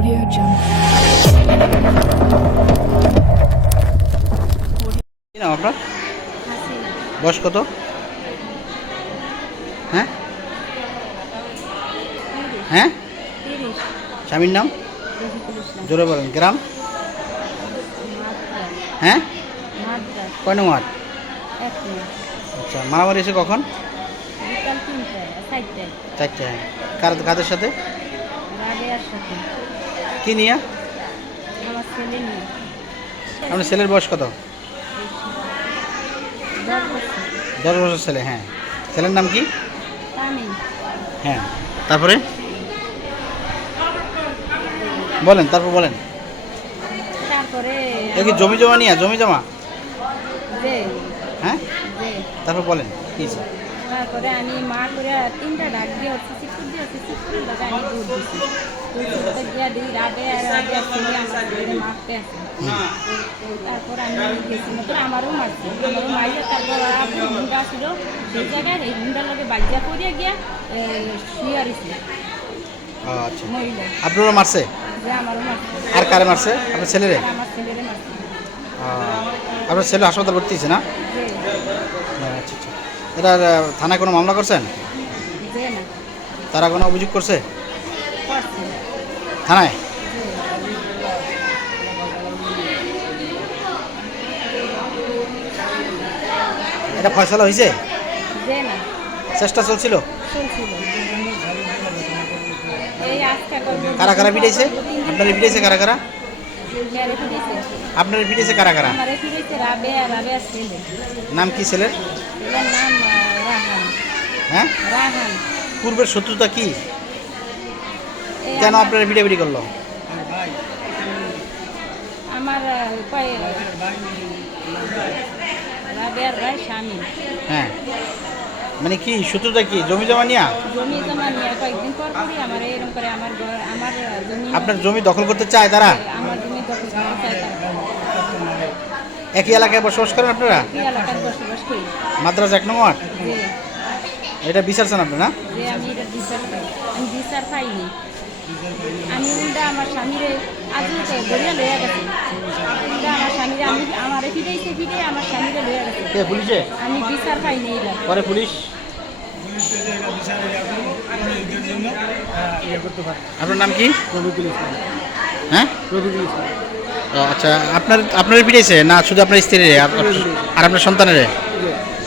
Audio Jungle. কি নাম আপনার? বয়স কত? হ্যাঁ? হ্যাঁ? স্বামীর নাম? জোরে বলেন গ্রাম? হ্যাঁ? কয় নং ওয়ার্ড? আচ্ছা মারামারি এসে কখন? চারটে হ্যাঁ কার কাদের সাথে। কি নিয়ে? আপনার ছেলের বয়স কত? দশ বছর। ছেলে হ্যাঁ। ছেলের নাম কি? হ্যাঁ। তারপরে? বলেন তারপর বলেন। কি জমি জমা নিয়ে জমি জমা? হ্যাঁ? তারপর বলেন কি? তারপরে আমি মা করে তিনটা ডাক দিয়ে হচ্ছে সিকুর দিয়ে হচ্ছে সিকুরের লোকে আমি দুধ দিছি। দুধ দিতে গিয়া দিই রাবে আর রাবে আর আমার ছেলে মারতে আছে। তারপর আমি গেছি না আমারও মারছে। আমারও মারিয়ে তারপর আপনার হুন্ডা ছিল সেই জায়গায় এই হুন্ডার লোকে বাজিয়া পড়িয়া গিয়া শুয়ে আরিছিল ও আচ্ছা। মহিলা। আপনারও মারছে? আর কারে মারছে? আপনার ছেলেরে? ও, আপনার ছেলে হাসপাতাল ভর্তি হয়েছে না? এটার থানায় কোনো মামলা করছেন? তারা কোনো অভিযোগ করছে? থানায়? এটা ফয়সলা হয়েছে? চেষ্টা চলছিল? কারা কারা পিটাইছে? আপনারা পিটাইছে কারা কারা? আপনারা পিটাইছে কারা কারা? নাম কি ছেলের? হ্যাঁ? পূর্বের শত্রুতা কি? কেন আপনারা পিটাপিটি করল? আমার ভাই স্বামী। হ্যাঁ। মানে কি শত্রুতা কি? জমি জমা নিয়া? জমি জমা নিয়ে। কয়েকদিন পর পরই আমার এরকম করে আমার আমার জমি আপনার জমি দখল করতে চায় তারা আমার জমি দখল করতে চায় তারা। একই এলাকায় বসবাস করেন আপনারা? মাদ্রাজ এক নম্বর? এটা বিচারছেন আপনি না যে আমি এটা বিচার পাই আমি আমি উল্টা আমার স্বামীরে আজকে গড়িয়া লইয়া গেছে। উল্টা আমার স্বামীরে আমি আমার ফিরেছে ফিরে আমার স্বামীরে লইয়া গেছে। কে পুলিশে? আমি বিচার পাইনি এইটা পরে পুলিশ? আপনার নাম কি? হ্যাঁ? ও, আচ্ছা আপনার আপনার পিটাইছে না শুধু আপনার স্ত্রীর? আর আপনার সন্তানের?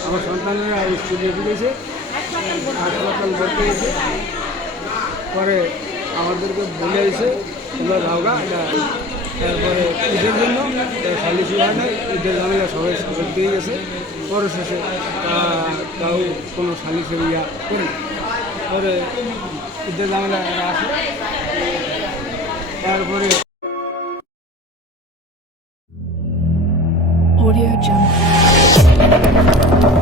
আমার সন্তানেরা স্কুলে ঢুকেছে হাসপাতাল ভর্তি হয়েছে। পরে আমাদেরকে বলে এসে তোমরা যাওগা তারপরে ঈদের জন্য সালিশি হয় নাই ঈদের ঝামেলা সবাই সবাই দিয়ে গেছে। পরে শেষে তাও কোনো সালিশের ইয়া করি পরে ঈদের ঝামেলা আসে। তারপরে Audio Jungle.